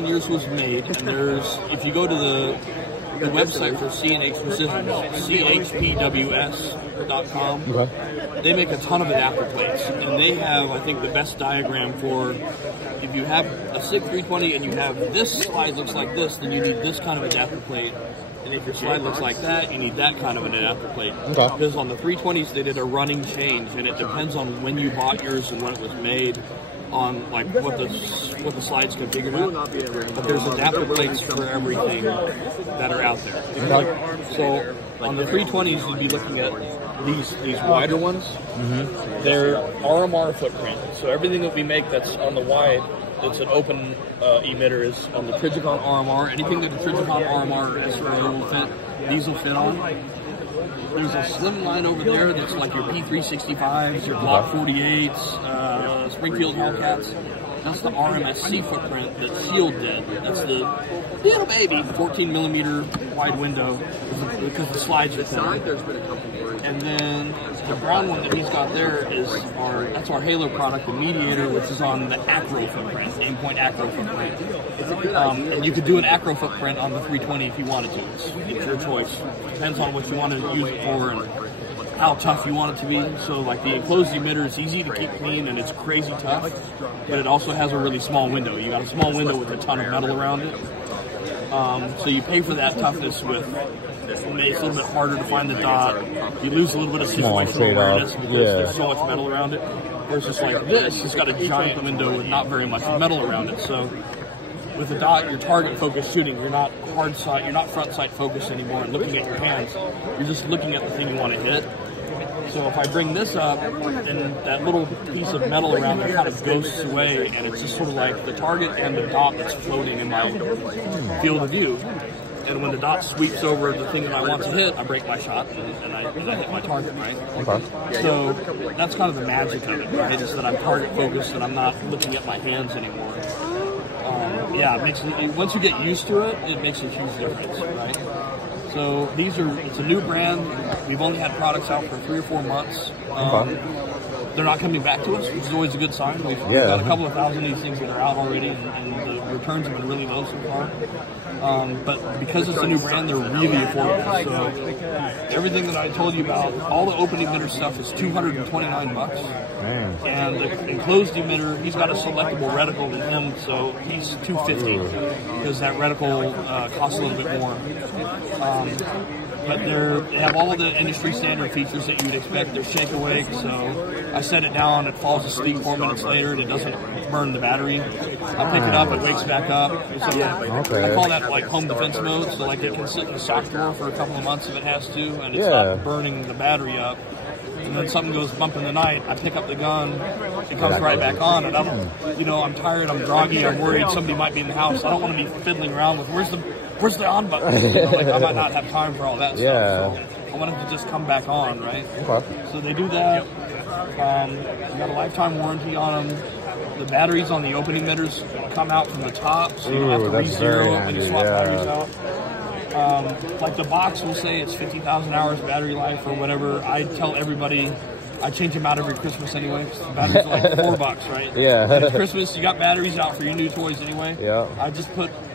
when yours was made, and there's, if you go to the website for C&H Precision, chpws.com, they make a ton of adapter plates, and they have, I think, the best diagram for if you have a SIG 320 and you have this slide looks like this, then you need this kind of adapter plate. And if your slide looks like that, you need that kind of an adapter plate. Because on the 320s, they did a running change, and it depends on when you bought yours and when it was made, on like what the slide's configured at. But there's adapter plates for everything that are out there. So on the 320s, you'd be looking at these wider ones. They're RMR footprint. So everything that we make that's on the wide, it's an open emitter, is on the Trijicon RMR. Anything that the Trijicon RMR SRO will fit, these will fit on. There's a slim line over there that's like your P365s, your Block 48s, Springfield Hellcats. That's the RMSC footprint that Shield did. That's the little baby 14 millimeter wide window because the slides are thin. And then the brown one that he's got there is that's our Halo product, the Mediator, which is on the Acro footprint, Aimpoint Acro footprint. And you could do an Acro footprint on the 320 if you wanted to. It's your choice. Depends on what you want to use it for and how tough you want it to be. So like the enclosed emitter is easy to keep clean and it's crazy tough, but it also has a really small window. You got a small window with a ton of metal around it. So you pay for that toughness with, it's a little bit harder to find the dot. You lose a little bit of situational awareness because there's so much metal around it. Versus like this, it's got a giant window with not very much metal around it. So with the dot, you're target focused shooting. You're not hard sight, you're not front sight focused anymore and looking at your hands. You're just looking at the thing you want to hit. So if I bring this up, and that little piece of metal around it kind of ghosts away, and it's just sort of like the target and the dot that's floating in my field of view. And when the dot sweeps over the thing that I want to hit, I break my shot and I hit my target, right? So that's kind of the magic of it, right? Is that I'm target focused and I'm not looking at my hands anymore. Yeah, it makes once you get used to it, it makes a huge difference, right? So it's a new brand. We've only had products out for 3 or 4 months. They're not coming back to us, which is always a good sign. We've got a couple of thousand of these things that are out already, and the returns have been really low so far. But because it's a new brand, they're really affordable. So everything that I told you about, all the open emitter stuff is $229. And the enclosed emitter, he's got a selectable reticle in him, so he's $250 because that reticle costs a little bit more. But they have all the industry standard features that you would expect. They're shake awake, so I set it down, it falls asleep 4 minutes later, and it doesn't burn the battery. I pick it up, it wakes back up. So I call that like home defense mode, so like it can sit in the sock drawer for a couple of months if it has to, and it's not burning the battery up. And then something goes bump in the night, I pick up the gun, it comes right back on, and I'm tired, I'm groggy, I'm worried somebody might be in the house. I don't want to be fiddling around with where's the on button? Like I might not have time for all that stuff. So I want them to just come back on, right? So they do that. You got a lifetime warranty on them. The batteries on the open emitters come out from the top, so you don't have to re-zero it when you swap batteries out. Like the box will say it's 50,000 hours battery life or whatever. I tell everybody I change them out every Christmas anyway. The batteries are like $4, right? And it's Christmas, you got batteries out for your new toys anyway. I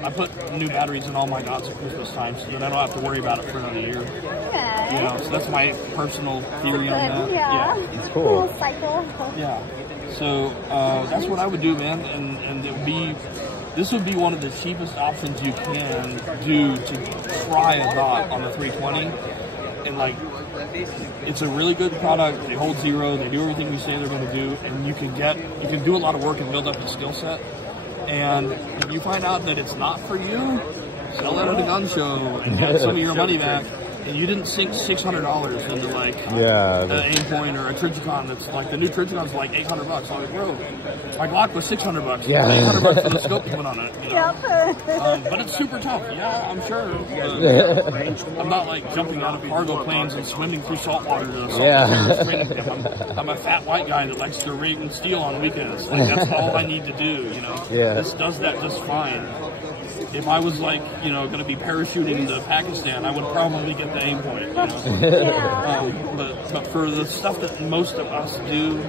put new batteries in all my dots at Christmas time, so then I don't have to worry about it for another year. So that's my personal theory on that. It's cool. Cycle. So that's what I would do, man, and this would be one of the cheapest options you can do to try a dot on the 320. And like, it's a really good product. They hold zero. They do everything we say they're going to do, and you can do a lot of work and build up your skill set. And if you find out that it's not for you, sell it at a gun show and get some of your money back. And you didn't sink $600 into like an Aimpoint or a Trijicon. That's like the new Trigicon's like $800. I'm like, bro, my Glock was $600. $800 for the scope you put on it. But it's super tough. I'm sure. I'm not like jumping out of cargo planes and swimming through salt water. I'm a fat white guy that likes to rape and steal on weekends. Like that's all I need to do. This does that just fine. If I was like, going to be parachuting to Pakistan, I would probably get the Aimpoint. But for the stuff that most of us do,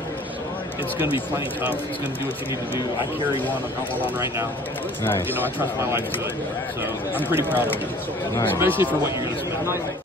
it's going to be plenty tough. It's going to do what you need to do. I carry one. I've got one on right now. Nice. You know, I trust my life to it. So I'm pretty proud of it, Nice. especially for what you're going to spend.